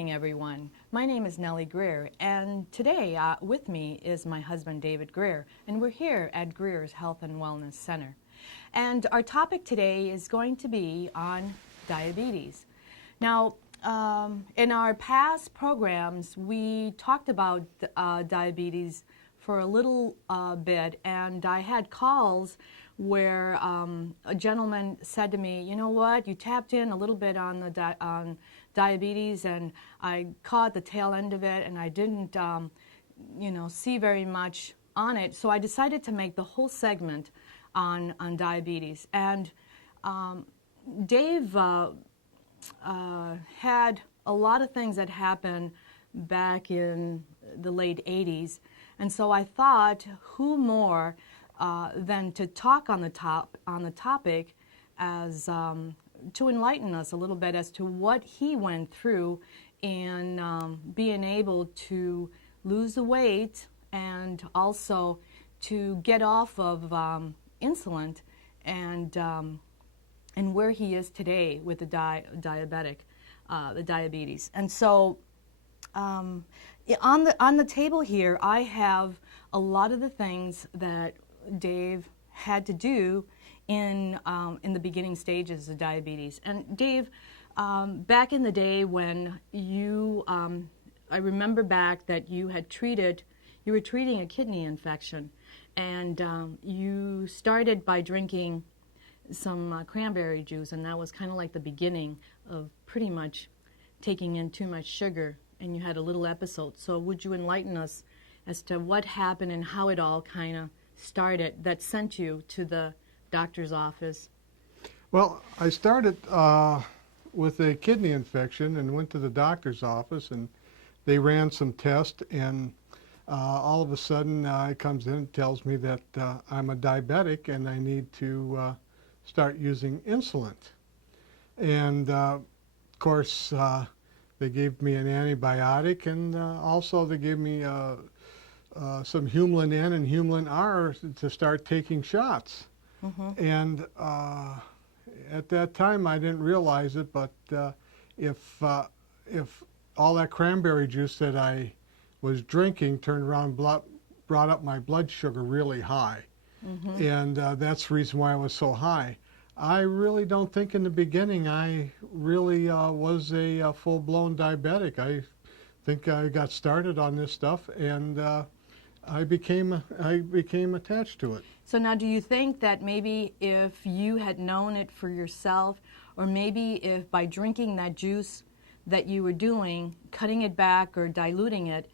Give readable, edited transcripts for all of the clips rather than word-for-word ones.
evening, everyone. My name is Nellie Greer, and today with me is my husband, David Greer, and we're here at Greer's Health and Wellness Center. And our topic today is going to be on diabetes. Now, in our past programs, we talked about diabetes for a little bit, and I had calls where a gentleman said to me, you know what, you tapped in a little bit on the diabetes, and I caught the tail end of it, and I didn't, see very much on it. So I decided to make the whole segment on diabetes. And Dave had a lot of things that happened back in the late 80s, and so I thought, who more than to talk on the topic as to enlighten us a little bit as to what he went through in being able to lose the weight and also to get off of insulin and where he is today with the diabetes. And so on the table here, I have a lot of the things that Dave had to do in the beginning stages of diabetes. And Dave, back in the day when you, I remember back that you were treating a kidney infection, and you started by drinking some cranberry juice, and that was kind of like the beginning of pretty much taking in too much sugar, and you had a little episode. So would you enlighten us as to what happened and how it all kind of started that sent you to the doctor's office? Well, I started with a kidney infection and went to the doctor's office, and they ran some tests, and all of a sudden he comes in and tells me that I'm a diabetic and I need to start using insulin. And of course they gave me an antibiotic, and also they gave me some Humulin N and Humulin R to start taking shots. Mm-hmm. And at that time I didn't realize it, but if all that cranberry juice that I was drinking turned around and brought up my blood sugar really high. Mm-hmm. And that's the reason why I was so high. I really don't think in the beginning I really was a full-blown diabetic. I think I got started on this stuff, and I became attached to it. So now, do you think that maybe if you had known it for yourself, or maybe if by drinking that juice that you were doing, cutting it back or diluting it,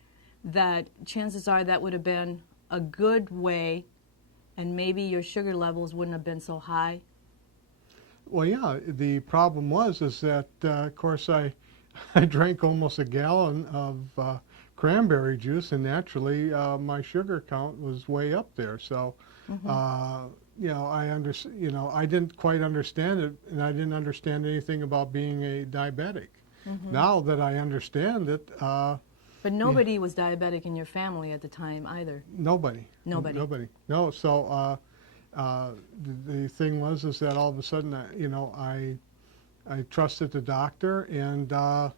that chances are that would have been a good way, and maybe your sugar levels wouldn't have been so high? Well, yeah. The problem is that of course I drank almost a gallon of cranberry juice, and naturally my sugar count was way up there. So, mm-hmm. I didn't quite understand it, and I didn't understand anything about being a diabetic. Mm-hmm. Now that I understand it. But nobody was diabetic in your family at the time either. Nobody. No. So the thing was that all of a sudden, I trusted the doctor, and I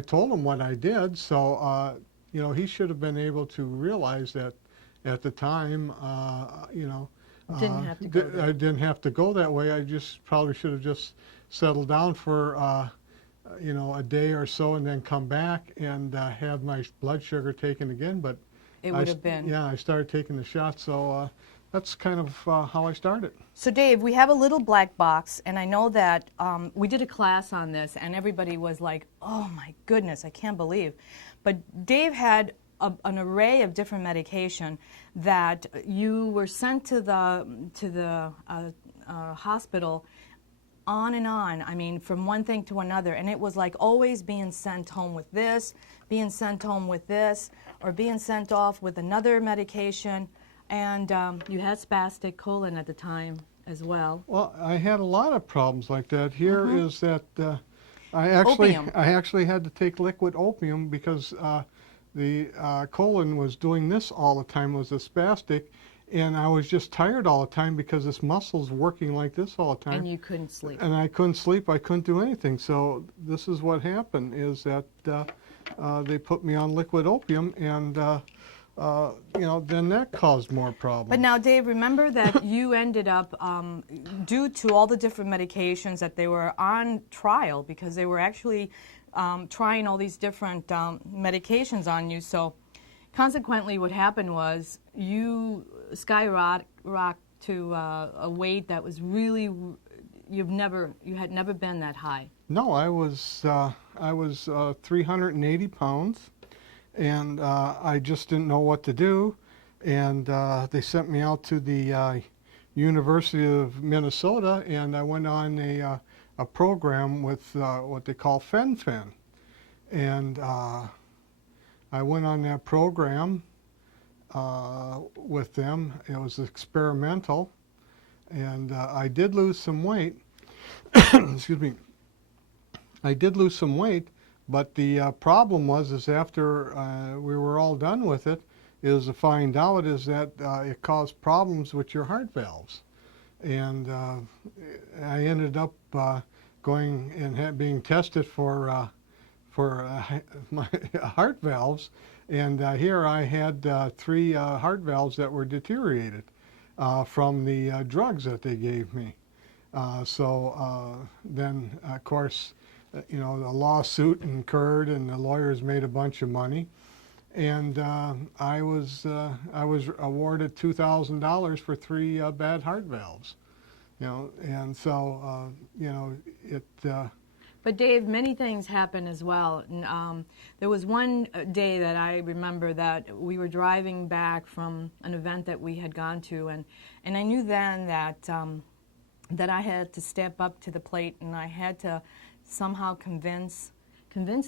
told him what I did. So he should have been able to realize that at the time, didn't have to go there. I didn't have to go that way. I just probably should have just settled down for a day or so, and then come back and have my blood sugar taken again. But it would have been. Yeah, I started taking the shots, so that's kind of how I started. So Dave, we have a little black box, and I know that we did a class on this, and everybody was like, oh my goodness, I can't believe. But Dave had an array of different medication that you were sent to the hospital on and on, I mean, from one thing to another, and it was like always being sent home with this, being sent home with this, or being sent off with another medication, and you had spastic colon at the time as well. Well, I had a lot of problems like that. Here Mm-hmm. is that I actually had to take liquid opium because the colon was doing this all the time, was a spastic, and I was just tired all the time because this muscle's working like this all the time. And you couldn't sleep. And I couldn't sleep. I couldn't do anything. So this is what happened: is that they put me on liquid opium, and then that caused more problems. But now, Dave, remember that you ended up, due to all the different medications that they were on trial, because they were actually trying all these different medications on you. So consequently, what happened was you skyrocketed to a weight that was really, you had never been that high. No, I was 380 pounds, and I just didn't know what to do. And they sent me out to the University of Minnesota, and I went on a program with what they call fen-phen. And I went on that program with them. It was experimental, and I did lose some weight. Excuse me. I did lose some weight, but the problem was after we were all done with it, is to find out is that it caused problems with your heart valves. And I ended up going and being tested for my heart valves, and here I had 3 heart valves that were deteriorated from the drugs that they gave me. Then, of course, a lawsuit incurred, and the lawyers made a bunch of money, and I was awarded $2,000 for 3 bad heart valves, and so it. But Dave, many things happen as well. And, there was one day that I remember that we were driving back from an event that we had gone to, and I knew then that that I had to step up to the plate, and I had to somehow convince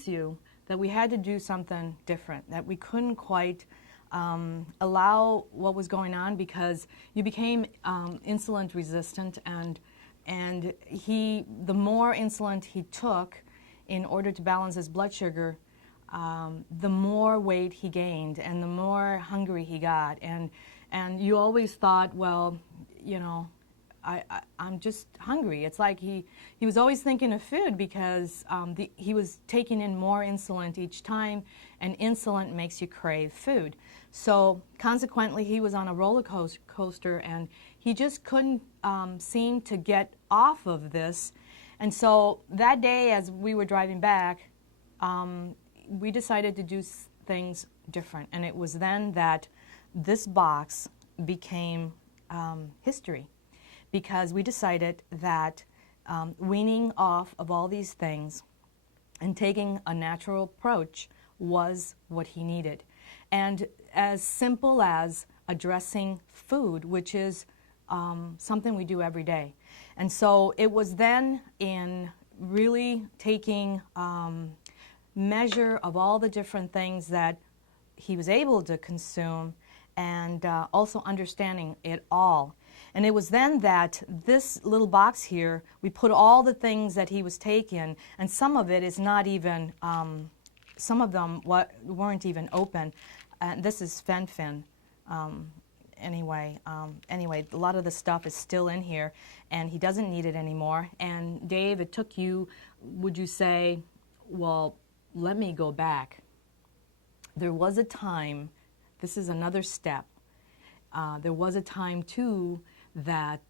you that we had to do something different, that we couldn't quite allow what was going on, because you became insulin resistant, and the more insulin he took in order to balance his blood sugar, the more weight he gained and the more hungry he got. And you always thought, well, I'm just hungry. It's like he was always thinking of food, because he was taking in more insulin each time, and insulin makes you crave food. So consequently, he was on a roller coaster, and he just couldn't seem to get off of this. And so that day, as we were driving back, we decided to do things different. And it was then that this box became history, because we decided that weaning off of all these things and taking a natural approach was what he needed. And as simple as addressing food, which is something we do every day. And so it was then in really taking measure of all the different things that he was able to consume, and also understanding it all. And it was then that this little box here, we put all the things that he was taking, and some of it is not even, some of them weren't even open. This is fen-phen. Anyway, a lot of the stuff is still in here, and he doesn't need it anymore. And Dave, it took you, would you say, well, let me go back. There was a time, this is another step, there was a time too that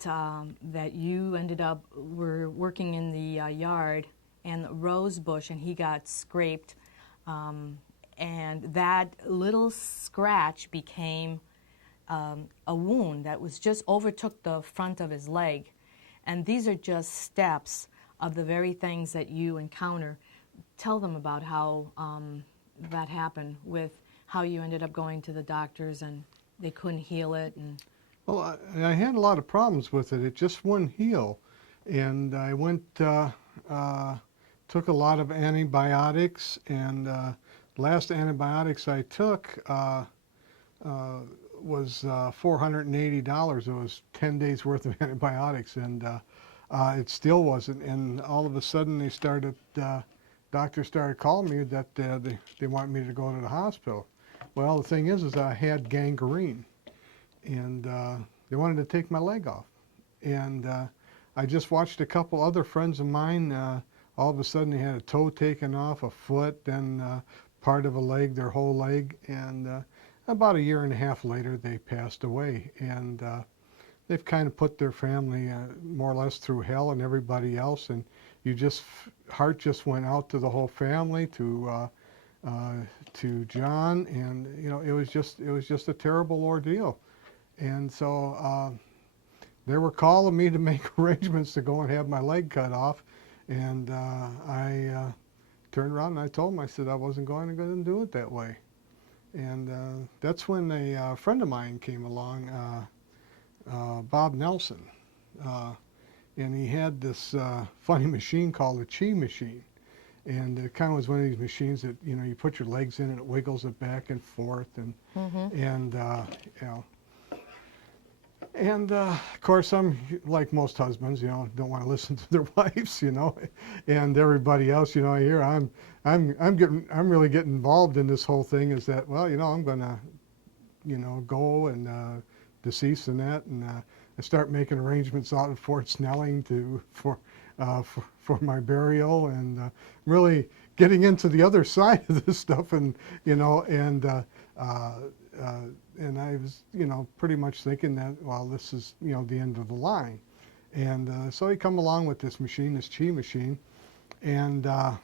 you ended up, were working in the yard, and the rose bush, and he got scraped, and that little scratch became a wound that was just overtook the front of his leg. And these are just steps of the very things that you encounter. Tell them about how that happened, with how you ended up going to the doctors and they couldn't heal it. And well, I had a lot of problems with it. It just wouldn't heal. And I went, took a lot of antibiotics, and last antibiotics I took was $480. It was 10 days worth of antibiotics, and it still wasn't. And all of a sudden they started, doctors started calling me that they want me to go to the hospital. Well, the thing is I had gangrene, and they wanted to take my leg off. And I just watched a couple other friends of mine. All of a sudden, they had a toe taken off, a foot, then part of a leg, their whole leg. And about a year and a half later, they passed away. And they've kind of put their family more or less through hell and everybody else. And heart just went out to the whole family, to John, and it was just a terrible ordeal. And so they were calling me to make arrangements to go and have my leg cut off, and I turned around and I told them, I said I wasn't going to go and do it that way. And that's when a friend of mine came along, Bob Nelson, and he had this funny machine called a Chi machine. And it kind of was one of these machines that, you put your legs in and it wiggles it back and forth. And, of course, I'm like most husbands, don't want to listen to their wives, and everybody else, I hear I'm really getting involved in this whole thing. Is that, well, I'm going to, go and decease and that, and I start making arrangements out in Fort Snelling for my burial, and really getting into the other side of this stuff, and and I was pretty much thinking that, well, this is the end of the line. And so he come along with this machine, this Chi machine, and so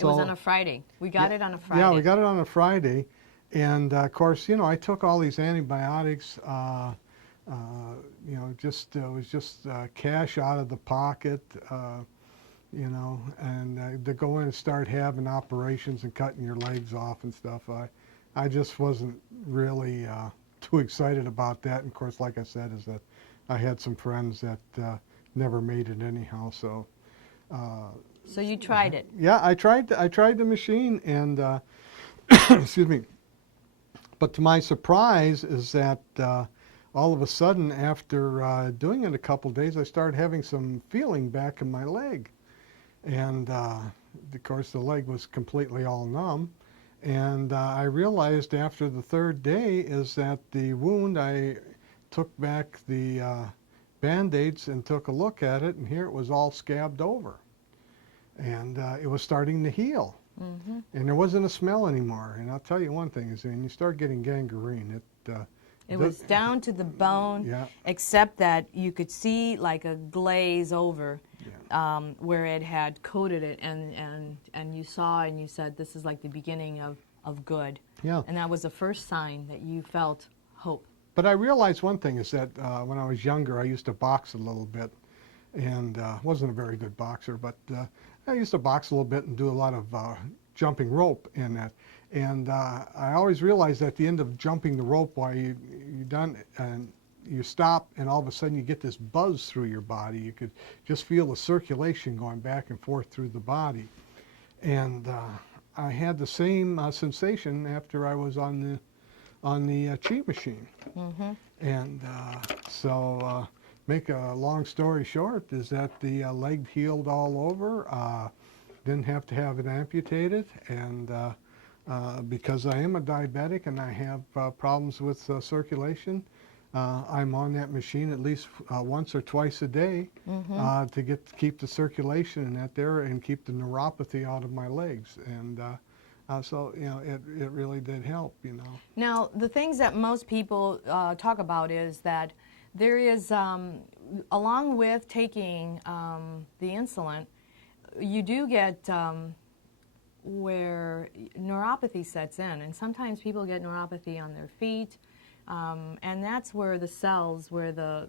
it was on a Friday. We got it on a Friday. Yeah, we got it on a Friday, and of course, I took all these antibiotics. It was just cash out of the pocket, and to go in and start having operations and cutting your legs off and stuff. I just wasn't really too excited about that. And of course, like I said, is that I had some friends that never made it anyhow. So. So you tried it? Yeah, I tried the machine, and excuse me. But to my surprise is that all of a sudden, after doing it a couple days, I started having some feeling back in my leg. And of course, the leg was completely all numb. And I realized after the third day is that the wound, I took back the Band-Aids and took a look at it, and here it was all scabbed over. And it was starting to heal. Mm-hmm. And there wasn't a smell anymore. And I'll tell you one thing is when you start getting gangrene, it was down to the bone, yeah. Except that you could see like a glaze over where it had coated it, and you saw and you said, this is like the beginning of good. Yeah. And that was the first sign that you felt hope. But I realized one thing is that when I was younger, I used to box a little bit, and wasn't a very good boxer, but I used to box a little bit and do a lot of jumping rope in that. And I always realized at the end of jumping the rope while you're done, and you stop, and all of a sudden you get this buzz through your body. You could just feel the circulation going back and forth through the body. And I had the same sensation after I was on the Chi machine. Mm-hmm. And so make a long story short is that the leg healed all over. Didn't have to have it amputated, and because I am a diabetic and I have problems with circulation, I'm on that machine at least once or twice a day to keep the circulation in that there and keep the neuropathy out of my legs. And so it really did help. Now the things that most people talk about is that there is, along with taking the insulin, you do get where neuropathy sets in, and sometimes people get neuropathy on their feet, and that's where the cells, where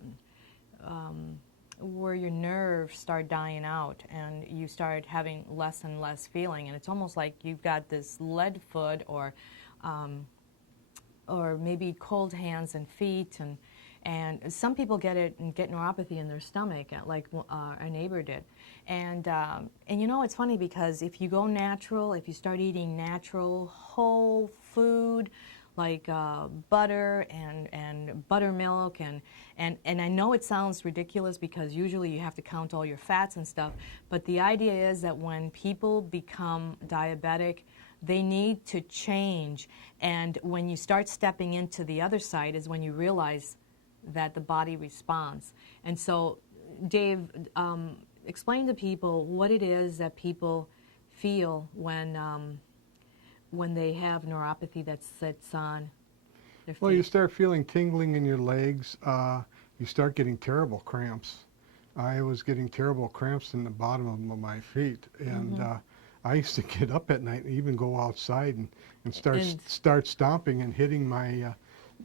your nerves start dying out, and you start having less and less feeling, and it's almost like you've got this lead foot, or maybe cold hands and feet, and some people get it and get neuropathy in their stomach, like a neighbor did. And it's funny because if you go natural, if you start eating natural, whole food, like butter and buttermilk, and I know it sounds ridiculous because usually you have to count all your fats and stuff, but the idea is that when people become diabetic, They need to change. And when you start stepping into the other side is when you realize that the body responds. And so, Dave, explain to people what it is that people feel when they have neuropathy that sits on their feet. Well, you start feeling tingling in your legs. You start getting terrible cramps. I was getting terrible cramps in the bottom of my feet, and I used to get up at night and even go outside and start stomping and hitting my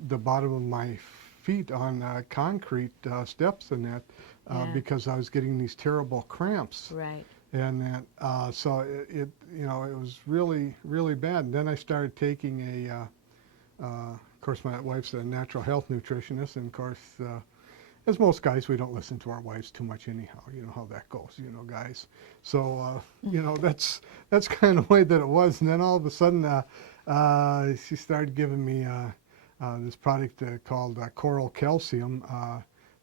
the bottom of my feet on concrete steps and that because I was getting these terrible cramps. Right. And that so it you know, it was really, really bad. And then I started taking of course, my wife's a natural health nutritionist, and of course, as most guys, we don't listen to our wives too much anyhow. You know how that goes, you know, guys. So, you know, that's kind of the way that it was. And then all of a sudden, she started giving me this product called Coral Calcium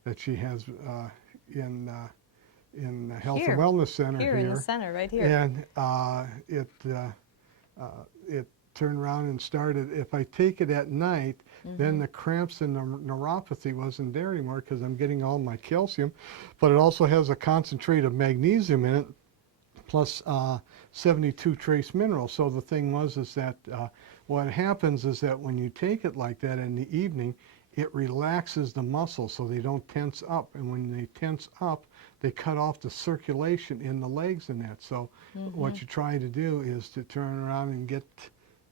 that she has in the Health and Wellness Center here. In the center, right here. And it turned around and started, if I take it at night, then the cramps and the neuropathy wasn't there anymore because I'm getting all my calcium. But it also has a concentrate of magnesium in it, plus 72 trace minerals. So the thing is that what happens is that when you take it like that in the evening, it relaxes the muscles so they don't tense up. And when they tense up, they cut off the circulation in the legs and that. So what you try to do is to turn around and get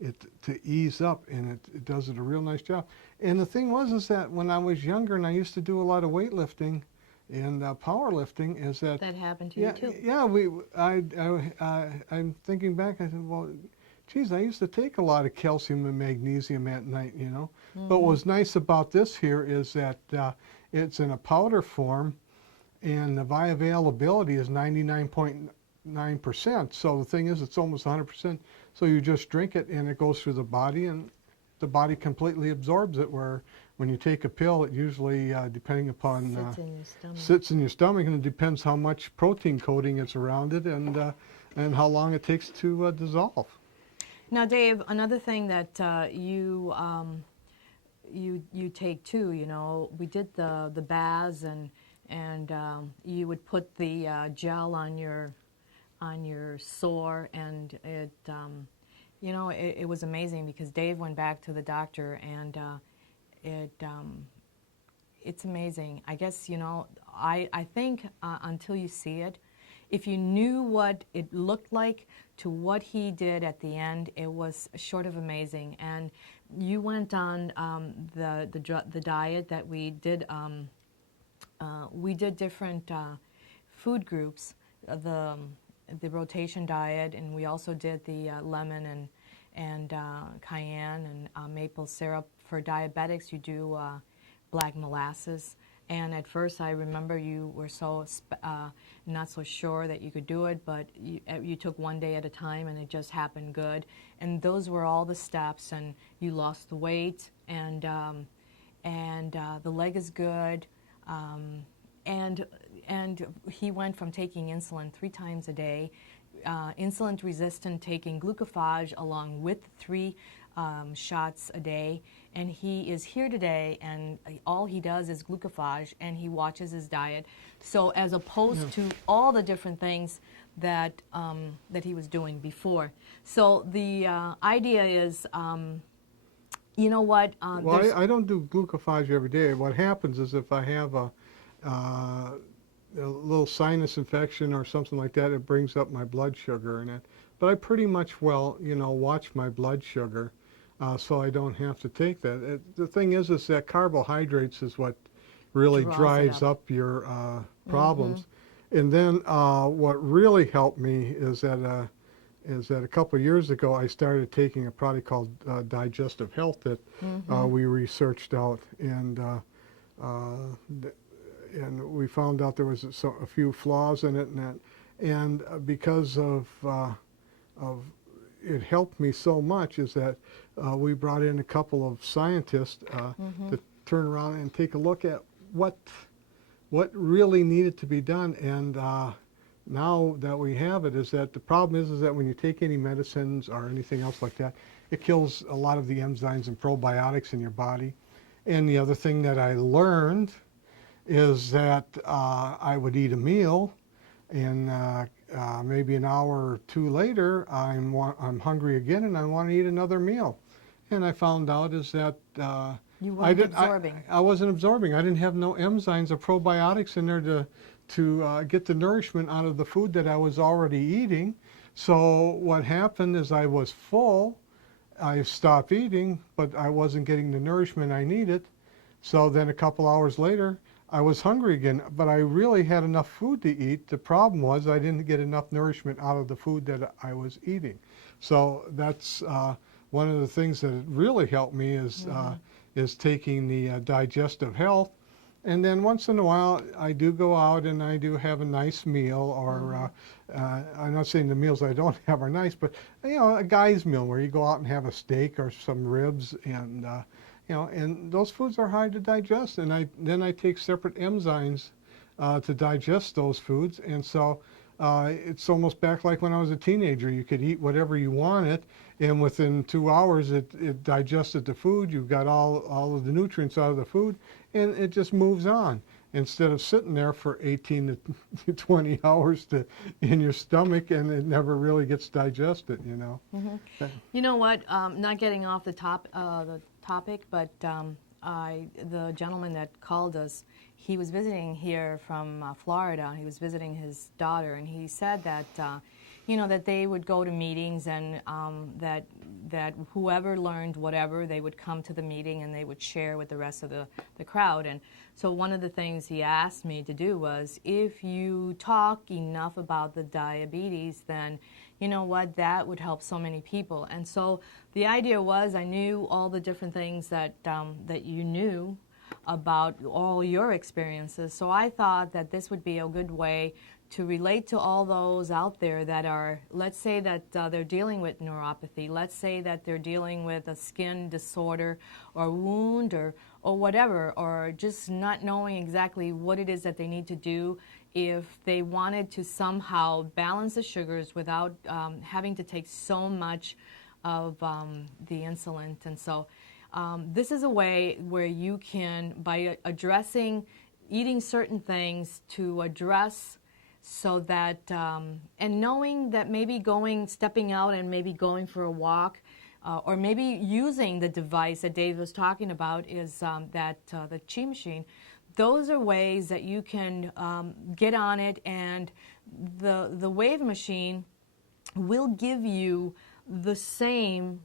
it to ease up, and it does it a real nice job. And the thing is that when I was younger and I used to do a lot of weightlifting and powerlifting, is that happened to you too. Yeah, I'm thinking back. I said, well, geez, I used to take a lot of calcium and magnesium at night, you know. But what's nice about this here is that it's in a powder form, and the bioavailability is 99.9%. So the thing is, it's almost 100%. So you just drink it, and it goes through the body, and the body completely absorbs it, where when you take a pill, it usually, depending upon, sits in your stomach, and it depends how much protein coating is around it and how long it takes to dissolve. Now, Dave, another thing that you take too, you know, we did the baths, and you would put the gel on your sore, and it you know, it was amazing because Dave went back to the doctor, and it's amazing. I guess, you know, I think until you see it, if you knew what it looked like to what he did at the end, it was short of amazing. And you went on the diet that we did. We did different food groups, the rotation diet, and we also did the lemon and cayenne and maple syrup. For diabetics, you do black molasses. And at first, I remember you were so not so sure that you could do it, but you took one day at a time, and it just happened good. And those were all the steps, and you lost the weight, and the leg is good. And he went from taking insulin 3 times a day, insulin resistant, taking glucophage along with 3 shots a day, and he is here today, and all he does is glucophage, and he watches his diet. So as opposed to all the different things that that he was doing before. So the idea is, you know what? Well, I don't do glucophage every day. What happens is if I have a little sinus infection or something like that, it brings up my blood sugar in it. But I pretty much, well, you know, watch my blood sugar, so I don't have to take that. The thing is that carbohydrates is what really drives up your problems. And then what really helped me is that a couple of years ago I started taking a product called Digestive Health that we researched out, and we found out there was a few flaws in it, and because of it helped me so much is that we brought in a couple of scientists to turn around and take a look at what really needed to be done, and now that we have it is that the problem is that when you take any medicines or anything else like that, it kills a lot of the enzymes and probiotics in your body. And the other thing that I learned is that I would eat a meal, and maybe an hour or two later, I'm hungry again, and I want to eat another meal. And I found out is that You weren't absorbing. I wasn't absorbing. I didn't have no enzymes or probiotics in there to get the nourishment out of the food that I was already eating. So what happened is I was full. I stopped eating, but I wasn't getting the nourishment I needed. So then a couple hours later, I was hungry again, but I really had enough food to eat. The problem was I didn't get enough nourishment out of the food that I was eating. So that's one of the things that really helped me is taking the digestive health. And then once in a while, I do go out and I do have a nice meal, or I'm not saying the meals I don't have are nice, but a guy's meal where you go out and have a steak or some ribs, and and those foods are hard to digest. And then I take separate enzymes to digest those foods, and so it's almost back like when I was a teenager. You could eat whatever you wanted, and within 2 hours it digested the food. You've got all of the nutrients out of the food, and it just moves on instead of sitting there for 18 to 20 hours in your stomach, and it never really gets digested. You know what? Not getting off the topic, but the gentleman that called us, he was visiting here from Florida. He was visiting his daughter, and he said that that they would go to meetings, and that whoever learned whatever, they would come to the meeting and they would share with the rest of the crowd. And so one of the things he asked me to do was, if you talk enough about the diabetes, then you know what, that would help so many people. And so the idea was, I knew all the different things that you knew about all your experiences. So I thought that this would be a good way to relate to all those out there that are, let's say that they're dealing with neuropathy, let's say that they're dealing with a skin disorder or wound or whatever, or just not knowing exactly what it is that they need to do if they wanted to somehow balance the sugars without having to take so much of the insulin. And so this is a way where you can, by addressing, eating certain things to address, so that, and knowing that maybe stepping out and maybe going for a walk, or maybe using the device that Dave was talking about, is the Chi machine. Those are ways that you can get on it, and the Wave machine will give you the same,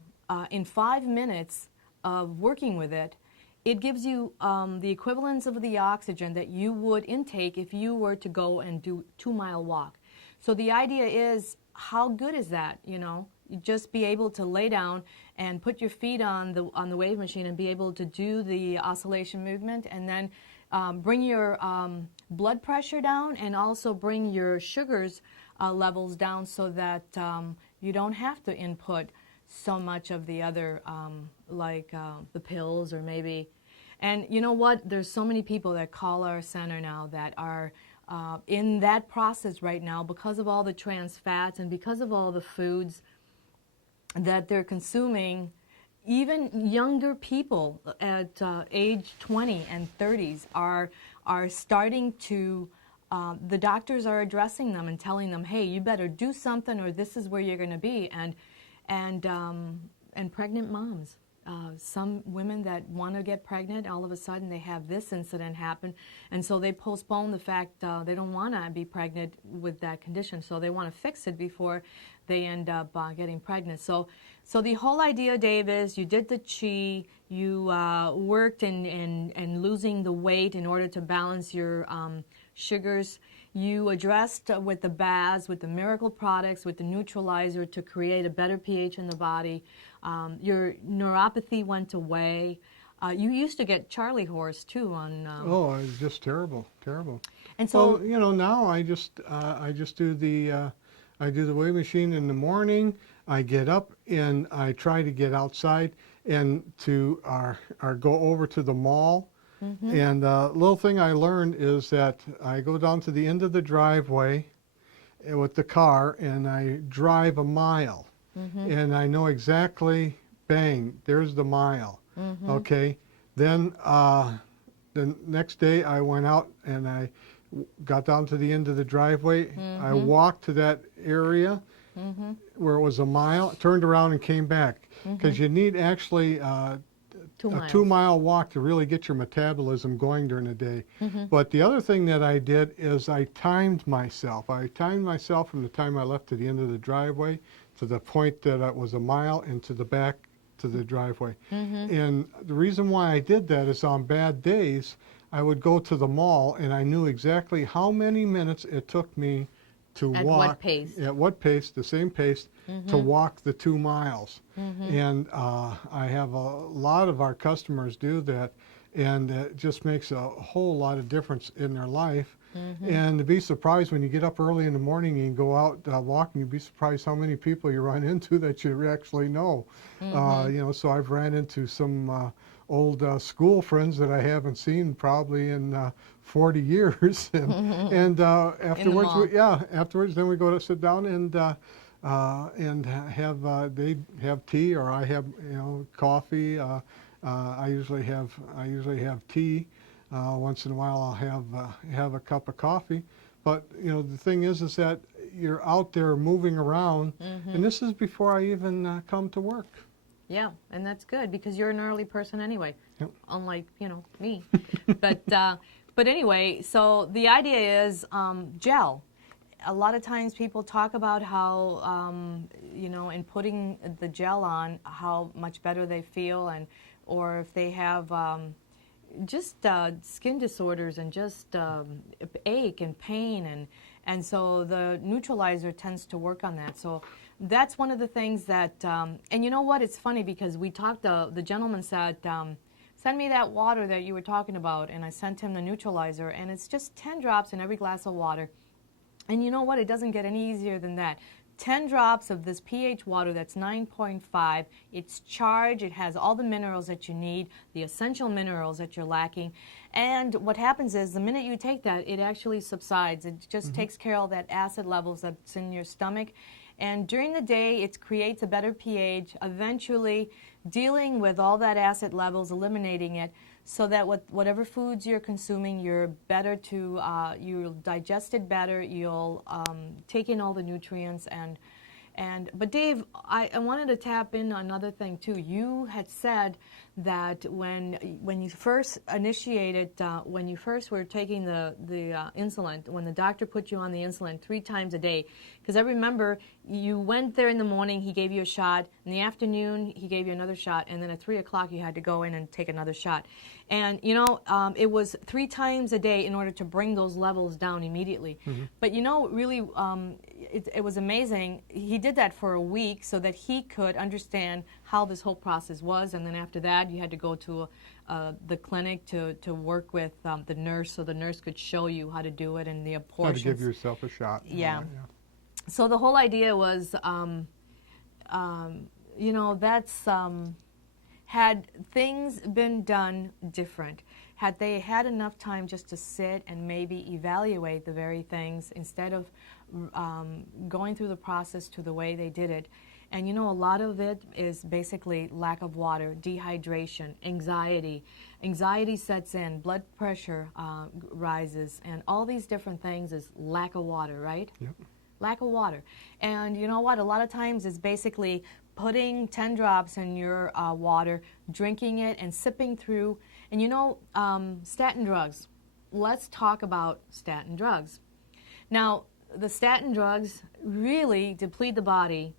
in 5 minutes of working with it, it gives you the equivalence of the oxygen that you would intake if you were to go and do a 2-mile walk. So the idea is, how good is that? You just be able to lay down and put your feet on the Wave machine and be able to do the oscillation movement, and then bring your blood pressure down, and also bring your sugars levels down, so that you don't have to input so much of the other, like the pills, or maybe. And you know what? There's so many people that call our center now that are in that process right now, because of all the trans fats and because of all the foods that they're consuming. Even younger people at age 20 and 30s are starting to, the doctors are addressing them and telling them, hey, you better do something, or this is where you're going to be. And pregnant moms. Some women that want to get pregnant, all of a sudden they have this incident happen, and so they postpone the fact they don't want to be pregnant with that condition, so they want to fix it before they end up getting pregnant. So the whole idea, Dave, is you did the Chi, you worked in losing the weight in order to balance your sugars. You addressed with the baths, with the miracle products, with the neutralizer to create a better pH in the body. Your neuropathy went away. You used to get Charlie horse too on. Oh, it's just terrible. And so, well, now I just do the Wave machine in the morning. I get up and I try to get outside and to go over to the mall. Mm-hmm. And little thing I learned is that I go down to the end of the driveway, with the car and I drive a mile, and I know exactly, bang, there's the mile. Okay, then the next day I went out and I got down to the end of the driveway. I walked to that area where it was a mile, turned around and came back, because you need actually a 2-mile walk to really get your metabolism going during the day. But the other thing that I did is I timed myself. I timed myself from the time I left to the end of the driveway to the point that it was a mile and to the back to the driveway. And the reason why I did that is on bad days, I would go to the mall and I knew exactly how many minutes it took me to walk. At what pace, the same pace, to walk the 2 miles. And I have a lot of our customers do that, and it just makes a whole lot of difference in their life. And to be surprised when you get up early in the morning and go out walking, you'd be surprised how many people you run into that you actually know. You know, so I've ran into some old school friends that I haven't seen probably in 40 years, and afterwards, afterwards, then we go to sit down and have they have tea, or I have, you know, coffee. I usually have tea. Once in a while, I'll have a cup of coffee. But you know, the thing is that you're out there moving around, and this is before I even come to work. Yeah, and that's good because you're an early person anyway, unlike, you know, me. But anyway, so the idea is gel. A lot of times people talk about how, you know, in putting the gel on, how much better they feel, and or if they have just skin disorders and just ache and pain, and so the neutralizer tends to work on that. So that's one of the things that, and you know what, it's funny because we talked, the gentleman said, send me that water that you were talking about, and I sent him the neutralizer, and it's just 10 drops in every glass of water. And you know what, it doesn't get any easier than that. 10 drops of this pH water that's 9.5, it's charged, it has all the minerals that you need, the essential minerals that you're lacking, and what happens is the minute you take that, it actually subsides. It just takes care of that acid levels that's in your stomach, and during the day it creates a better pH, eventually dealing with all that acid levels, eliminating it, so that whatever foods you're consuming, you're better to, you'll digest it better, you'll take in all the nutrients. But Dave, I wanted to tap in on another thing too. You had said that when you first initiated, when you first were taking the insulin, when the doctor put you on the insulin 3 times a day, because I remember you went there in the morning, he gave you a shot, in the afternoon he gave you another shot, and then at 3 o'clock you had to go in and take another shot. And you know, it was 3 times a day in order to bring those levels down immediately. But you know, really, it was amazing. He did that for a week so that he could understand how this whole process was, and then after that you had to go to the clinic to work with the nurse, so the nurse could show you how to do it and the portions. How to give yourself a shot. Yeah. So the whole idea was, you know, that's, had things been done different, had they had enough time just to sit and maybe evaluate the very things instead of going through the process to the way they did it. And you know, a lot of it is basically lack of water, dehydration, anxiety. Anxiety sets in, blood pressure rises, and all these different things is lack of water, right? Yep. Lack of water. And you know what, a lot of times it's basically putting 10 drops in your water, drinking it, and sipping through. And you know, statin drugs. Let's talk about statin drugs. Now, the statin drugs really deplete the body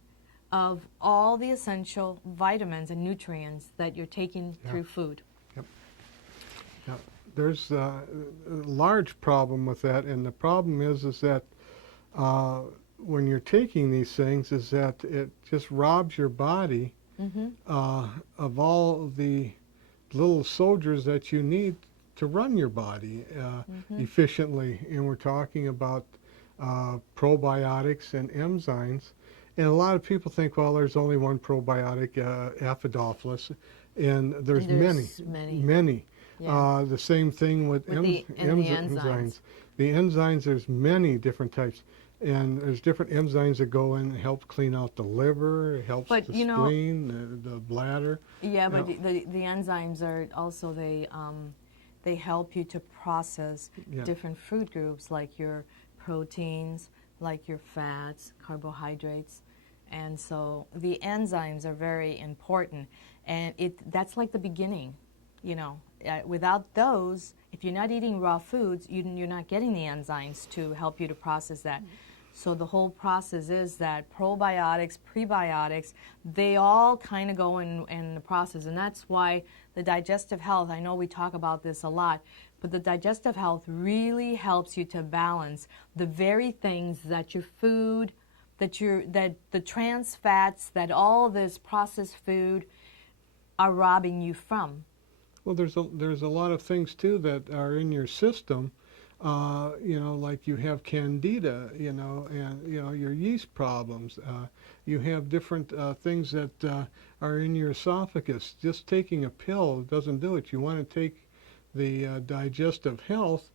of all the essential vitamins and nutrients that you're taking through food. Yep. Yep. There's a large problem with that, and the problem is that when you're taking these things, is that it just robs your body of all the little soldiers that you need to run your body efficiently. And we're talking about probiotics and enzymes. And a lot of people think, well, there's only one probiotic, Acidophilus, and there's many. Yeah. The same thing with the enzymes. The enzymes, there's many different types. and there's different enzymes that go in and help clean out the liver, it helps But, the you know, spleen, the bladder. yeah, You but know, the enzymes are also, they help you to process yeah. different food groups, like your proteins, like your fats, carbohydrates. And so the enzymes are very important. And that's like the beginning, you know. Without those, if you're not eating raw foods, you're not getting the enzymes to help you to process that. So the whole process is that probiotics, prebiotics, they all kind of go in the process. And that's why the digestive health, I know we talk about this a lot, but the digestive health really helps you to balance the very things that your food, that the trans fats, that all this processed food are robbing you from. Well, there's a lot of things too that are in your system, you know, like you have candida, you know, and you know your yeast problems. You have different things that are in your esophagus. Just taking a pill doesn't do it. You want to take the digestive health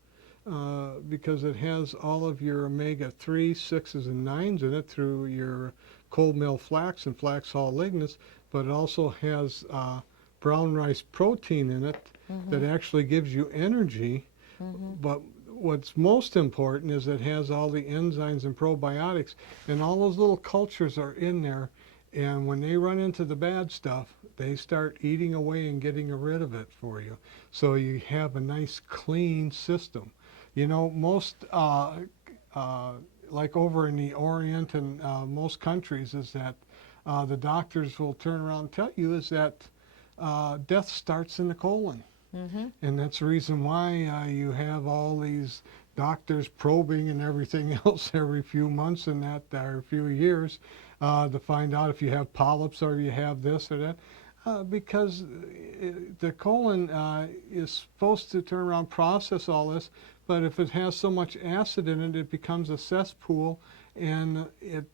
because it has all of your omega-3, 6s, and 9s in it through your cold mill flax and flax hull lignans, but it also has brown rice protein in it that actually gives you energy. But what's most important is it has all the enzymes and probiotics, and all those little cultures are in there, and when they run into the bad stuff, they start eating away and getting rid of it for you. So you have a nice clean system. You know, most like over in the Orient and most countries is that the doctors will turn around and tell you is that death starts in the colon. And that's the reason why you have all these doctors probing and everything else every few months and that, or a few years, to find out if you have polyps or you have this or that. Because the colon is supposed to turn around, process all this, but if it has so much acid in it, it becomes a cesspool, and it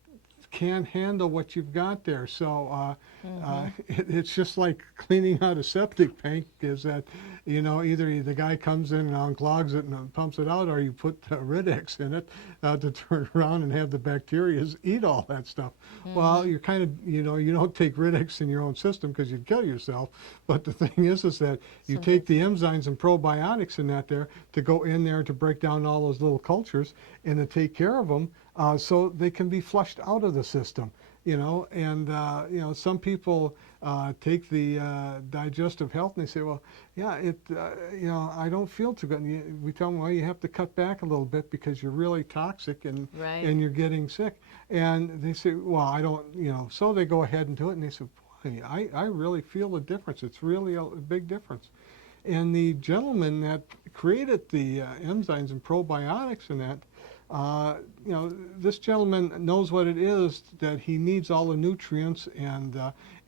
can't handle what you've got there. So it's just like cleaning out a septic tank, is that, you know, either the guy comes in and unclogs it and pumps it out, or you put Rid-X in it to turn around and have the bacteria eat all that stuff. Well, you're kind of, you know, you don't take Rid-X in your own system because you'd kill yourself. But the thing is that you take the enzymes and probiotics in that there to go in there to break down all those little cultures and to take care of them so they can be flushed out of the system. You know, and you know, some people take the digestive health and they say, well, yeah, you know, I don't feel too good. And we tell them, well, you have to cut back a little bit because you're really toxic and and you're getting sick. And they say, well, I don't, you know, so they go ahead and do it, and they say, boy, I really feel the difference. It's really a big difference. And the gentleman that created the enzymes and probiotics and that, you know, this gentleman knows what it is that he needs all the nutrients and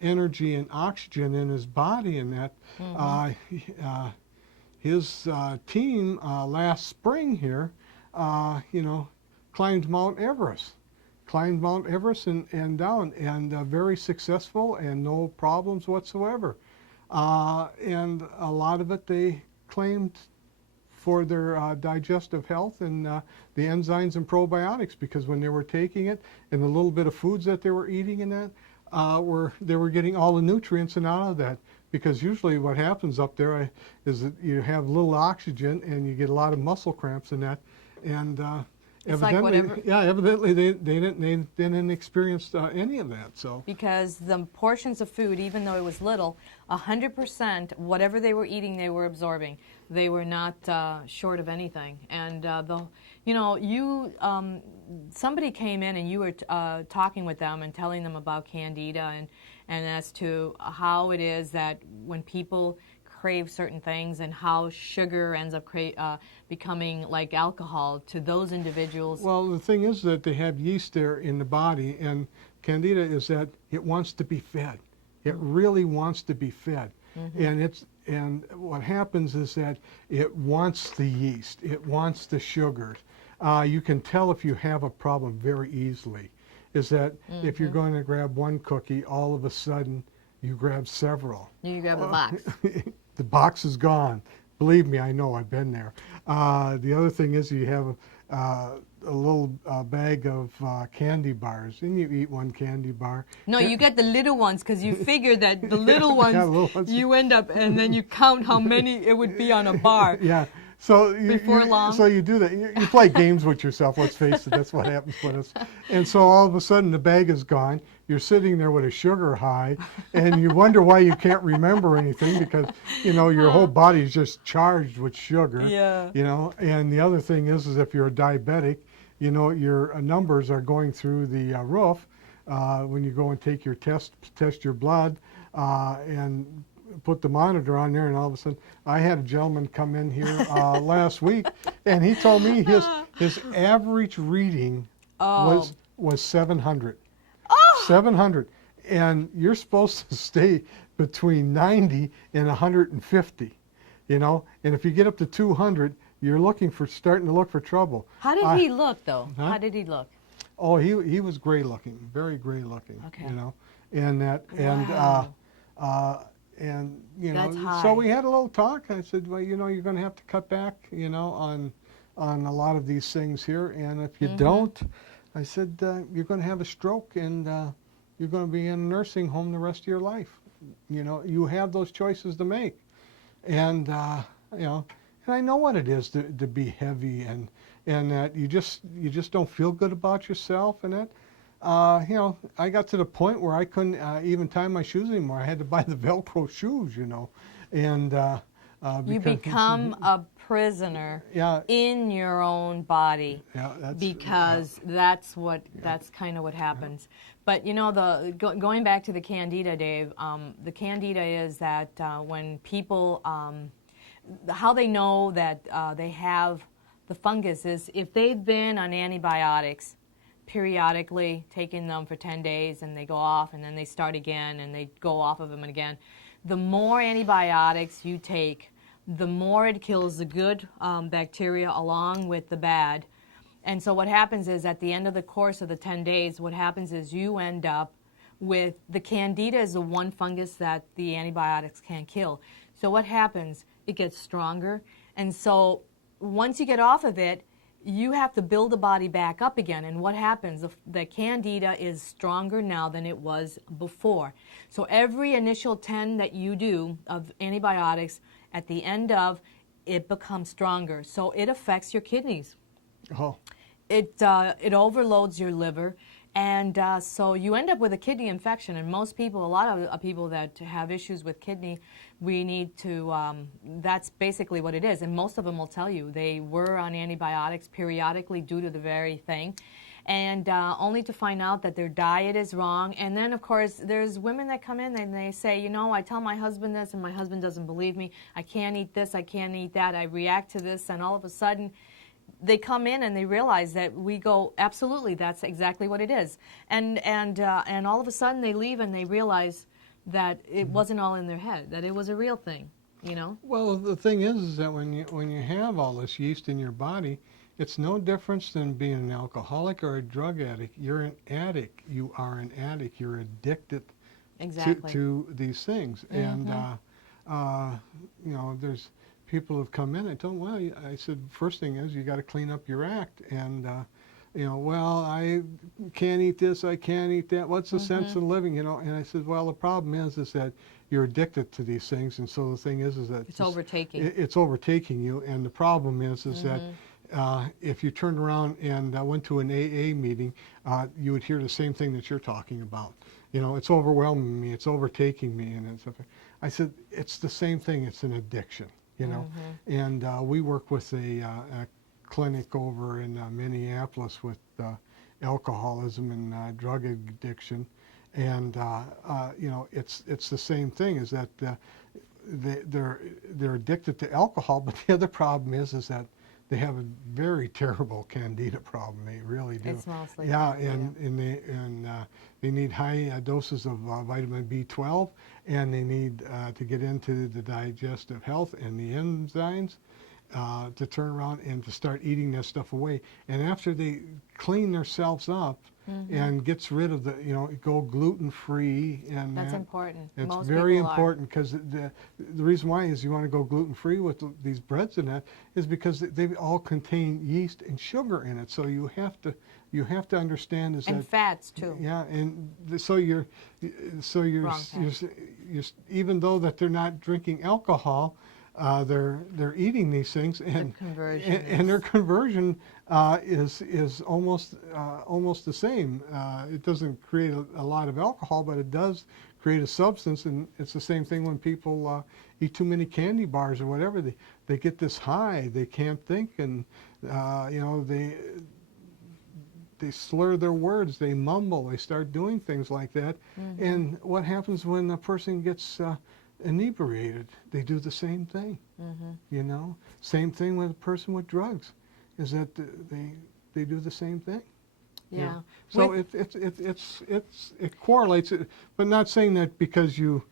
energy and oxygen in his body, and that his team last spring here, you know, climbed Mount Everest. And down, and very successful and no problems whatsoever. And a lot of it they claimed for their digestive health and the enzymes and probiotics, because when they were taking it and the little bit of foods that they were eating in that, they were getting all the nutrients and out of that. Because usually what happens up there is that you have little oxygen and you get a lot of muscle cramps in that, and evidently they didn't experience any of that. So because the portions of food, even though it was little, 100% whatever they were eating, they were absorbing. They were not short of anything. And you know, somebody came in and you were talking with them and telling them about candida and as to how it is that when people crave certain things and how sugar ends up becoming like alcohol to those individuals. Well, the thing is that they have yeast there in the body, and candida is that it wants to be fed. It really wants to be fed. And what happens is that it wants the yeast. It wants the sugars. You can tell if you have a problem very easily. Is that if you're going to grab one cookie, all of a sudden you grab several. You grab the box. The box is gone. Believe me, I know. I've been there. The other thing is you have a little bag of candy bars, and you eat one candy bar. No, you get the little ones because you figure that the little ones, Yeah, little ones. you end up, and then you count how many it would be on a bar. Yeah. So Before long. So you do that. You play games with yourself. Let's face it. That's what happens with us. And so all of a sudden the bag is gone. You're sitting there with a sugar high, and you wonder why you can't remember anything because your whole body is just charged with sugar. Yeah. And the other thing is if you're a diabetic, your numbers are going through the roof when you go and take your test your blood, and put the monitor on there, and all of a sudden, I had a gentleman come in here last week, and he told me his average reading was 700. Oh! 700, and you're supposed to stay between 90 and 150, and if you get up to 200, you're starting to look for trouble. How did he look, though? Huh? How did he look? Oh, he was gray looking, very gray looking. Okay. And that Wow. and That's high. so we had a little talk. I said, well, you're going to have to cut back, on a lot of these things here, and if you don't, I said, you're going to have a stroke, and you're going to be in a nursing home the rest of your life. You have those choices to make, and and I know what it is to be heavy, and that you just don't feel good about yourself, and that. I got to the point where I couldn't even tie my shoes anymore. I had to buy the Velcro shoes, and You become a prisoner in your own body. Yeah, because that's kind of what happens. But going back to the candida, Dave, the candida is that when people, how they know that they have the fungus is if they've been on antibiotics periodically, taking them for 10 days, and they go off, and then they start again, and they go off of them again. The more antibiotics you take, the more it kills the good bacteria along with the bad. And so what happens is at the end of the course of the 10 days, what happens is you end up with the candida is the one fungus that the antibiotics can't kill. So what happens? It gets stronger. And so once you get off of it, you have to build the body back up again. And what happens? The candida is stronger now than it was before. So every initial 10 that you do of antibiotics, at the end of, it becomes stronger. So it affects your kidneys. Oh. It overloads your liver. And so you end up with a kidney infection. And most people, a lot of people that have issues with kidney, we need to, that's basically what it is. And most of them will tell you they were on antibiotics periodically due to the very thing. And only to find out that their diet is wrong. And then, of course, there's women that come in and they say, I tell my husband this and my husband doesn't believe me. I can't eat this, I can't eat that, I react to this. And all of a sudden, they come in and they realize that we go, absolutely, that's exactly what it is. And all of a sudden they leave and they realize that it wasn't all in their head, that it was a real thing, Well, the thing is that when you have all this yeast in your body, it's no difference than being an alcoholic or a drug addict. You're an addict. You are an addict. You're addicted to these things. And, there's people have come in. I told them, well, I said, first thing is you got to clean up your act. And, well, I can't eat this, I can't eat that. What's the sense in living, And I said, well, the problem is that you're addicted to these things. And so the thing is that it's overtaking. It's overtaking you. And the problem is that if you turned around and went to an AA meeting, you would hear the same thing that you're talking about. It's overwhelming me, it's overtaking me. And I said, it's the same thing, it's an addiction. And we work with a clinic over in Minneapolis with alcoholism and drug addiction, and it's the same thing. Is that they're addicted to alcohol, but the other problem is that they have a very terrible candida problem. They really do. It's mostly and they need high doses of vitamin B12, and they need to get into the digestive health and the enzymes, to turn around and to start eating that stuff away. And after they clean themselves up and gets rid of the, go gluten-free. And that's important. It's Most very people important because the reason why is you want to go gluten-free with these breads and that is because they all contain yeast and sugar in it. So you have to understand is and that fats too. yeah, and you're even though that they're not drinking alcohol, they're eating these things, and their conversion is almost the same. It doesn't create a lot of alcohol, but it does create a substance, and it's the same thing when people eat too many candy bars or whatever. They get this high, they can't think, and they slur their words, they mumble, they start doing things like that. And what happens when a person gets inebriated? They do the same thing. Same thing with a person with drugs, is that they do the same thing. Yeah. So it correlates, but not saying that because you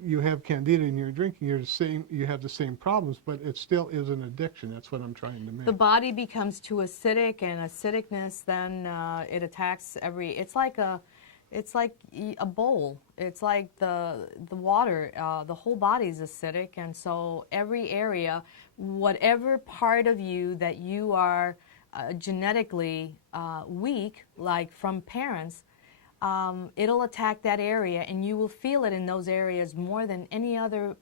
you have candida and you're drinking, you have the same problems, but it still is an addiction. That's what I'm trying to make. The body becomes too acidic, and acidicness then it attacks it's like a bowl. It's like the water, the whole body is acidic, and so every area, whatever part of you that you are genetically weak, like from parents, it'll attack that area, and you will feel it in those areas more than any other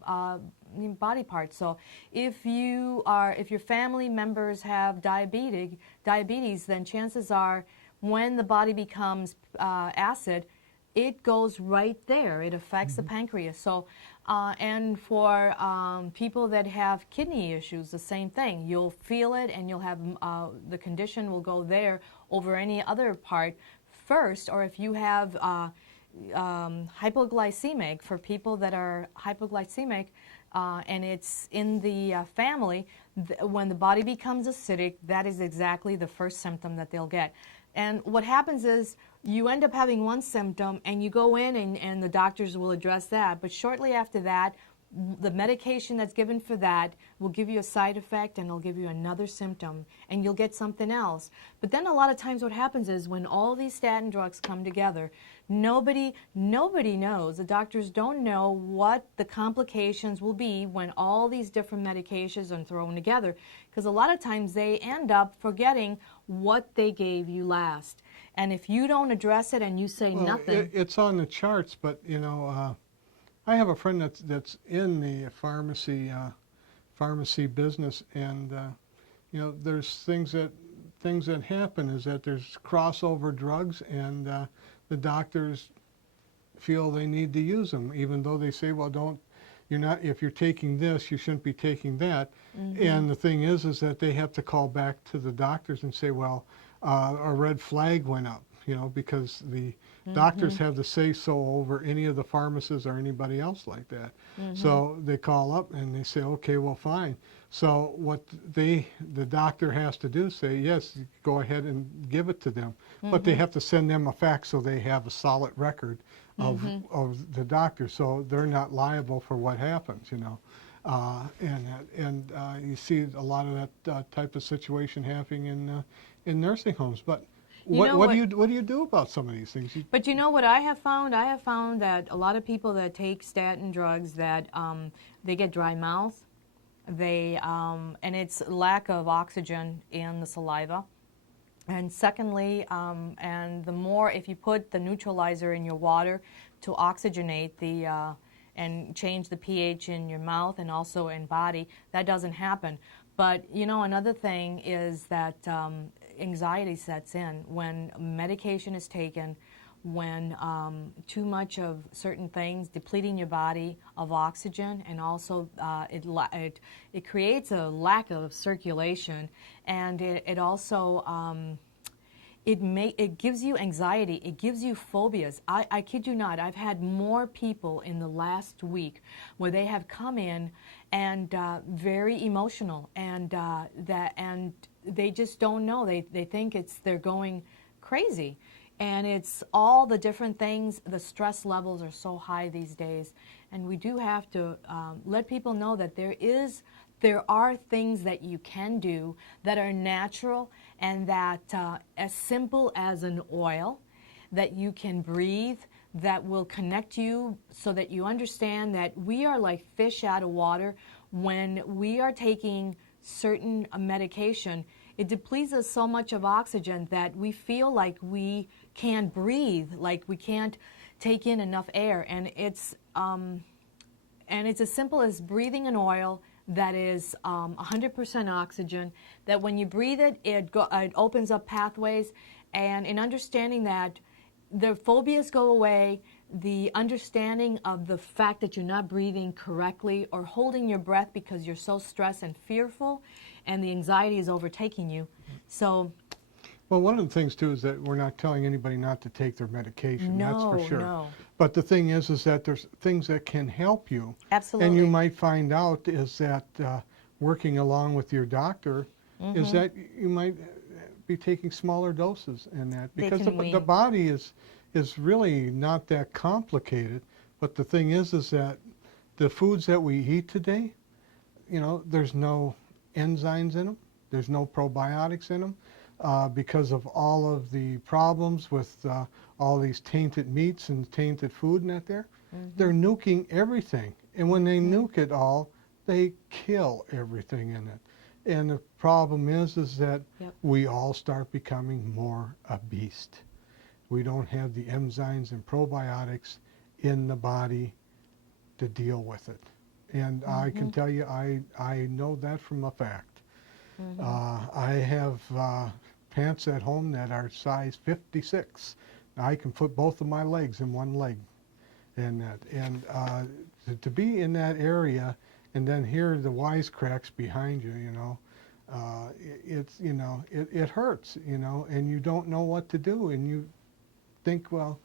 body part. So if your family members have diabetes, then chances are when the body becomes acid, it goes right there. It affects the pancreas. So, and for people that have kidney issues, the same thing. You'll feel it, and you'll have the condition will go there over any other part first. Or if you have hypoglycemic, for people that are hypoglycemic, and it's in the family, when the body becomes acidic, that is exactly the first symptom that they'll get. And what happens is you end up having one symptom, and you go in, and the doctors will address that. But shortly after that, the medication that's given for that will give you a side effect, and it'll give you another symptom, and you'll get something else. But then a lot of times what happens is when all these statin drugs come together, nobody knows. The doctors don't know what the complications will be when all these different medications are thrown together, because a lot of times they end up forgetting what they gave you last. And if you don't address it and you say nothing... It's on the charts, but, I have a friend that's in the pharmacy business, and there's things that happen is that there's crossover drugs, and the doctors feel they need to use them, even though they say, well, if you're taking this, you shouldn't be taking that. And the thing is that they have to call back to the doctors and say, well, a red flag went up, because the doctors have the say-so over any of the pharmacists or anybody else like that. So they call up and they say, okay, well, fine. So what the doctor has to do is say, yes, go ahead and give it to them. But they have to send them a fax so they have a solid record of the doctor, so they're not liable for what happens, and you see a lot of that type of situation happening in nursing homes. But what do you do about some of these things? But you know what I have found? I have found that a lot of people that take statin drugs, that they get dry mouth. And it's lack of oxygen in the saliva. And secondly, and the more, if you put the neutralizer in your water to oxygenate and change the pH in your mouth and also in body, that doesn't happen. But another thing is that anxiety sets in when medication is taken, when too much of certain things, depleting your body of oxygen, and also it creates a lack of circulation, and it also it gives you anxiety, it gives you phobias. I kid you not, I've had more people in the last week where they have come in and very emotional, and they just don't know. They think they're going crazy. And it's all the different things. The stress levels are so high these days. and we do have to let people know that there are things that you can do that are natural and that as simple as an oil that you can breathe, that will connect you so that you understand that we are like fish out of water. When we are taking certain medication, it depletes us so much of oxygen that we feel like we can't breathe, like we can't take in enough air. And it's as simple as breathing an oil that is 100% oxygen, that when you breathe it, it opens up pathways. And in understanding that, the phobias go away, the understanding of the fact that you're not breathing correctly or holding your breath because you're so stressed and fearful and the anxiety is overtaking you. So, well, one of the things too is that we're not telling anybody not to take their medication. No, that's for sure. no. But the thing is that there's things that can help you. Absolutely. And you might find out is that working along with your doctor is that you might be taking smaller doses in that, because the body is really not that complicated. But the thing is that the foods that we eat today, you know, there's no enzymes in them, there's no probiotics in them, because of all of the problems with all these tainted meats and tainted food in that there. They're nuking everything, and when they nuke it all, they kill everything in it. And the problem is that we all start becoming more obese. We don't have the enzymes and probiotics in the body to deal with it. And I can tell you, I know that from a fact. I have pants at home that are size 56. I can put both of my legs in one leg. And to be in that area and then hear the wisecracks behind you, you know, it hurts, you know, and you don't know what to do, and you think, well,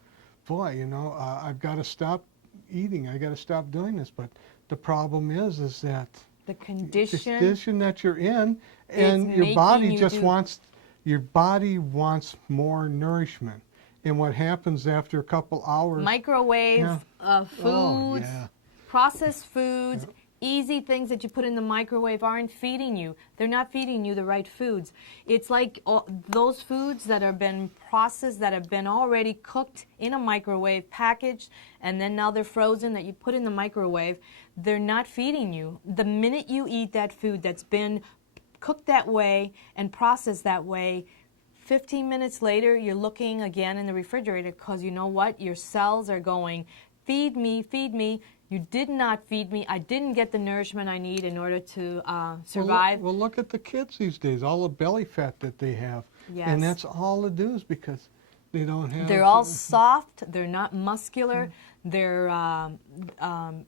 boy, you know, I've got to stop eating, I got to stop doing this. But the problem is that the condition that you're in, and your body just wants more nourishment. And what happens after a couple hours? Microwave foods, processed foods, easy things that you put in the microwave aren't feeding you. They're not feeding you the right foods. It's like those foods that have been processed, that have been already cooked in a microwave, packaged, and then now they're frozen, that you put in the microwave. They're not feeding you. The minute you eat that food that's been cooked that way and processed that way, 15 minutes later, you're looking again in the refrigerator because you know what? Your cells are going, feed me, feed me. You did not feed me. I didn't get the nourishment I need in order to survive. Well, look at the kids these days, all the belly fat that they have. Yes. And that's all it is, because they don't have... They're all soft. They're not muscular. They're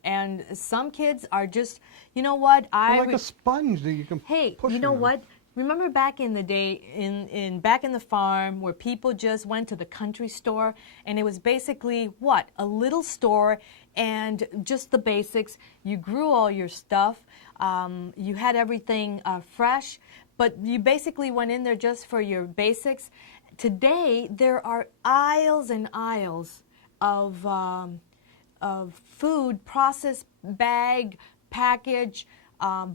and some kids are just, you know what? They're like a sponge that you can push. You know what? Remember back in the day, back in the farm, where people just went to the country store, and it was basically what? A little store and just the basics. You grew all your stuff. You had everything fresh, but you basically went in there just for your basics. Today, there are aisles and aisles of food, processed, bag, package,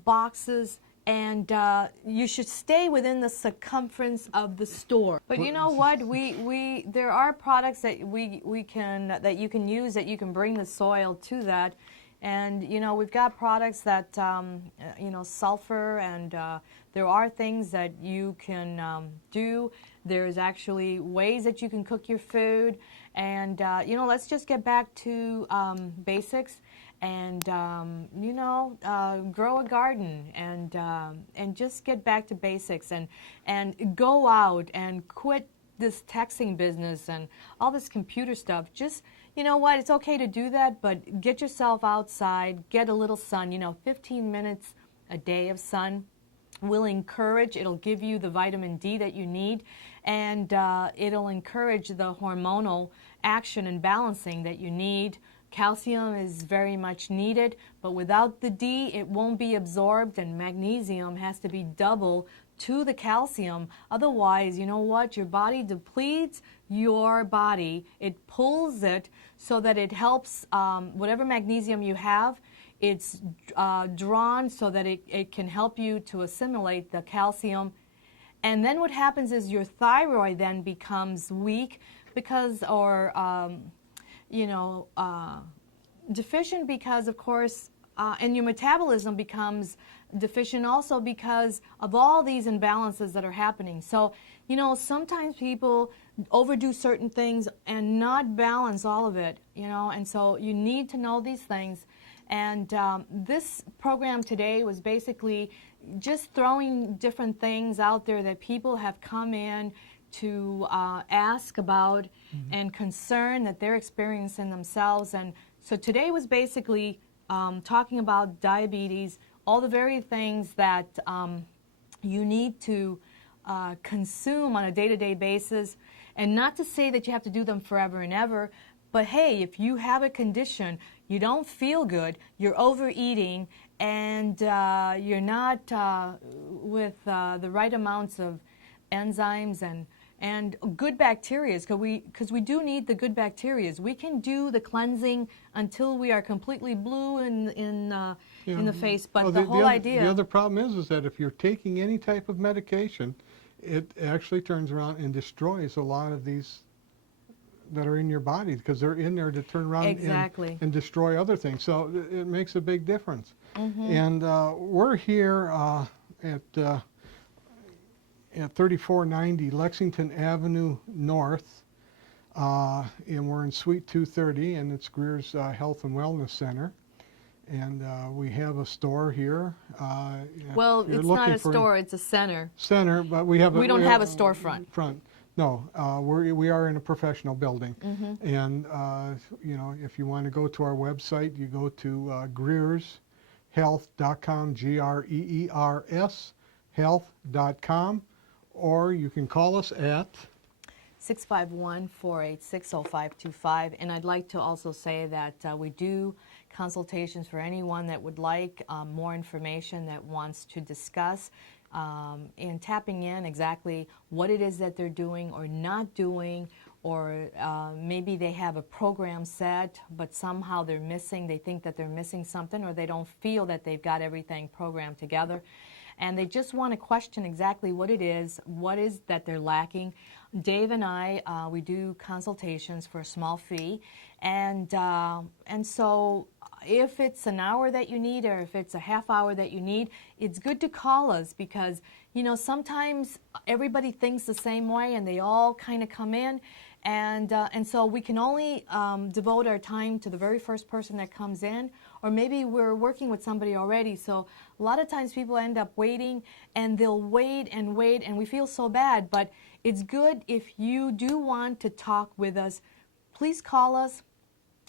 boxes, and you should stay within the circumference of the store. But you know what? There are products that you can use, that you can bring the soil to that. And you know, we've got products that you know, sulfur, and there are things that you can do. There's actually ways that you can cook your food, and you know, let's just get back to basics. And you know, grow a garden, and just get back to basics, and go out and quit this texting business and all this computer stuff. Just, you know what, it's okay to do that, but get yourself outside, get a little sun. You know, 15 minutes a day of sun will encourage, it'll give you the vitamin D that you need, and it'll encourage the hormonal action and balancing that you need. Calcium is very much needed, but without the D, it won't be absorbed, and magnesium has to be double to the calcium. Otherwise, you know what? Your body depletes your body. It pulls it so that it helps whatever magnesium you have, it's drawn so that it can help you to assimilate the calcium. And then what happens is your thyroid then becomes weak because, or, deficient because, of course, and your metabolism becomes deficient also because of all these imbalances that are happening. So, sometimes people overdo certain things and not balance all of it, and so you need to know these things. And this program today was basically just throwing different things out there that people have come in to ask about and concern that they're experiencing themselves. And so today was basically talking about diabetes, all the very things that you need to consume on a day-to-day basis. And not to say that you have to do them forever and ever, but hey, if you have a condition, you don't feel good, you're overeating, and you're not with the right amounts of enzymes and good bacteria, because we do need the good bacteria. We can do the cleansing until we are completely blue in the face, but the whole idea... The other problem is that if you're taking any type of medication, it actually turns around and destroys a lot of these that are in your body, because they're in there to turn around and destroy other things. So it makes a big difference. And we're here at 3490 Lexington Avenue North, and we're in Suite 230, and it's Greer's Health and Wellness Center. And we have a store here. Well, it's not a store, it's a center. Center, but we have we don't have a storefront. No, we are in a professional building. And, if you want to go to our website, you go to greershealth.com, Greers health.com, or you can call us at 651-486-0525. And I'd like to also say that we do consultations for anyone that would like more information, that wants to discuss and tapping in exactly what it is that they're doing or not doing, or maybe they have a program set, but somehow they're missing, they think that they're missing something, or they don't feel that they've got everything programmed together. And they just want to question exactly what it is that they're lacking. Dave and I, we do consultations for a small fee, and so if it's an hour that you need, or if it's a half hour that you need, it's good to call us, because sometimes everybody thinks the same way, and they all kind of come in, and so we can only devote our time to the very first person that comes in, or maybe we're working with somebody already. So a lot of times people end up waiting, and they'll wait, and we feel so bad. But it's good if you do want to talk with us, please call us.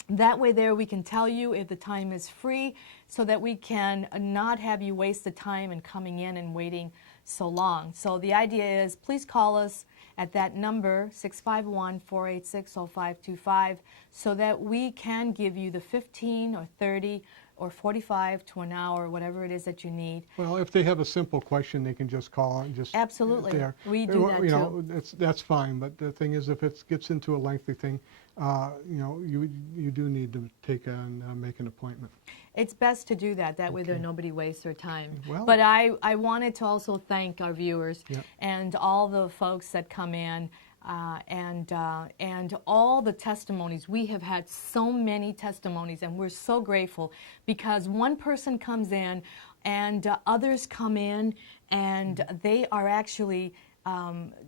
That way there we can tell you if the time is free, so that we can not have you waste the time in coming in and waiting so long. So the idea is, please call us at that number, 651-486-0525, so that we can give you the 15 or 30 or 45 to an hour, whatever it is that you need. Well, if they have a simple question, they can just call and just... Absolutely. We do that too. That's fine, but the thing is, if it gets into a lengthy thing, you do need to take and make an appointment. It's best to do that. That way there nobody wastes their time. Well, but I wanted to also thank our viewers Yep. and all the folks that come in, and all the testimonies. We have had so many testimonies, and we're so grateful, because one person comes in and others come in, and they are actually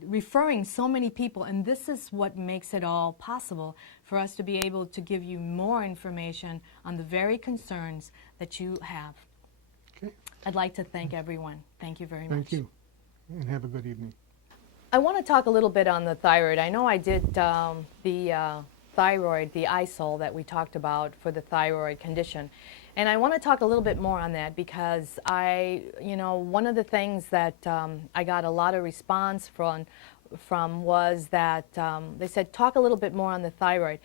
referring so many people, and this is what makes it all possible for us to be able to give you more information on the very concerns that you have. Okay. I'd like to thank everyone. Thank you very much. Thank you, and have a good evening. I want to talk a little bit on the thyroid. I know I did the thyroid, the isol that we talked about for the thyroid condition. And I want to talk a little bit more on that, because one of the things that I got a lot of response from was that they said, talk a little bit more on the thyroid.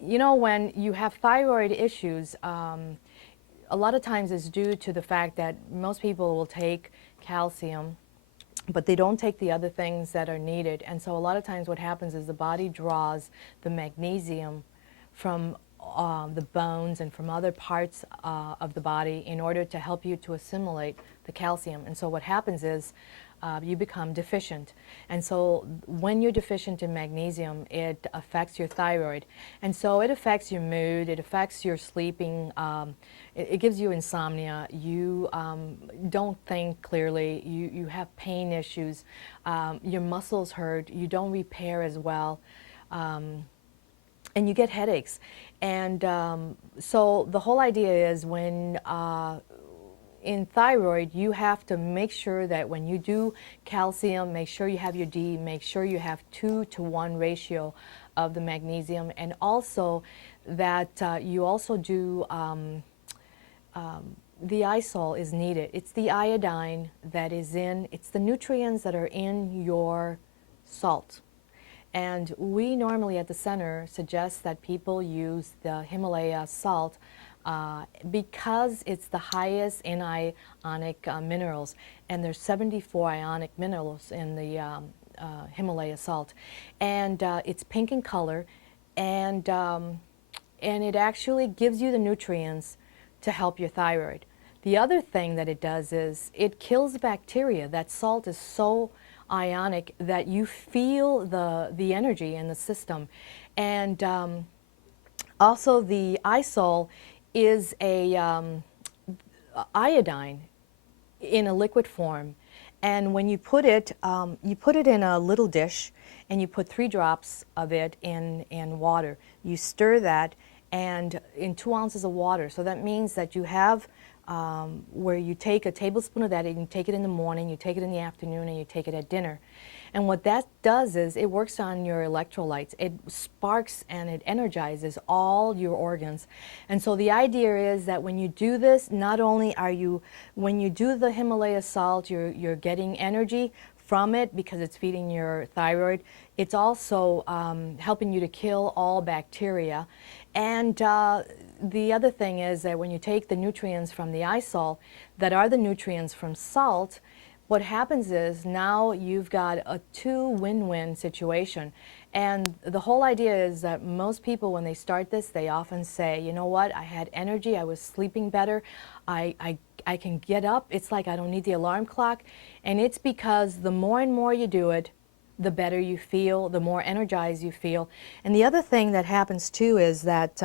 When you have thyroid issues, a lot of times it's due to the fact that most people will take calcium but they don't take the other things that are needed. And so a lot of times what happens is the body draws the magnesium from the bones and from other parts of the body in order to help you to assimilate the calcium. And so what happens is you become deficient. And so when you're deficient in magnesium, it affects your thyroid. And so it affects your mood, it affects your sleeping, it gives you insomnia, you don't think clearly, you have pain issues, your muscles hurt, you don't repair as well, and you get headaches. And so the whole idea is when in thyroid, you have to make sure that when you do calcium, make sure you have your D, make sure you have 2-to-1 ratio of the magnesium, and also that you also do the isol is needed. It's the iodine that is in, it's the nutrients that are in your salt. And we normally at the center suggest that people use the Himalaya salt because it's the highest in ionic minerals, and there's 74 ionic minerals in the Himalaya salt, and it's pink in color, and it actually gives you the nutrients to help your thyroid. The other thing that it does is it kills bacteria. That salt is so ionic that you feel the energy in the system, and also the isol is a iodine in a liquid form, and when you put it in a little dish, and you put 3 drops of it in water. You stir that, and in 2 ounces of water. So that means that you have where you take a tablespoon of that, and you take it in the morning, you take it in the afternoon, and you take it at dinner. And what that does is it works on your electrolytes. It sparks and it energizes all your organs. And so the idea is that when you do this, not only are you, when you do the Himalaya salt, you're getting energy from it because it's feeding your thyroid. It's also helping you to kill all bacteria. And the other thing is that when you take the nutrients from the isol, that are the nutrients from salt, what happens is now you've got a 2 win-win situation. And the whole idea is that most people, when they start this, they often say, you know what, I had energy, I was sleeping better, I can get up, it's like I don't need the alarm clock. And it's because the more and more you do it, the better you feel, the more energized you feel. And the other thing that happens too is that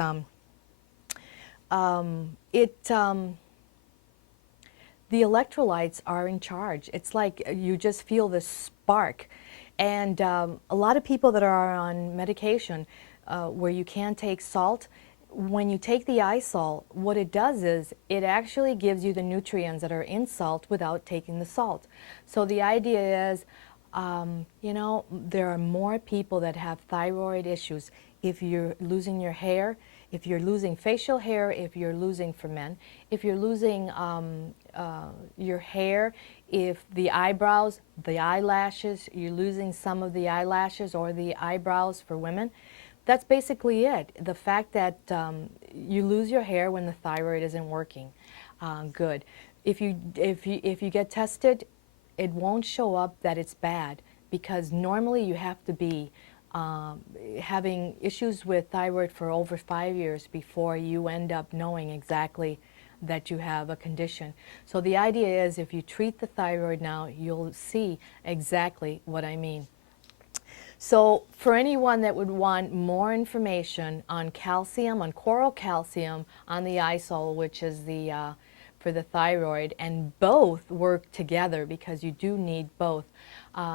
the electrolytes are in charge. It's like you just feel this spark. And a lot of people that are on medication where you can't take salt, when you take the isol, what it does is it actually gives you the nutrients that are in salt without taking the salt. So the idea is, you know, there are more people that have thyroid issues. If you're losing your hair, if you're losing facial hair, if you're losing, for men, if you're losing your hair, if the eyebrows, the eyelashes, you're losing some of the eyelashes or the eyebrows for women, that's basically it. The fact that you lose your hair when the thyroid isn't working good. If you get tested, it won't show up that it's bad, because normally you have to be having issues with thyroid for over 5 years before you end up knowing exactly that you have a condition. So the idea is if you treat the thyroid now, you'll see exactly what I mean. So for anyone that would want more information on calcium, on coral calcium, on the isol, which is the for the thyroid, and both work together because you do need both,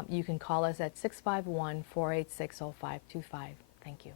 you can call us at 651-486-0525. Thank you.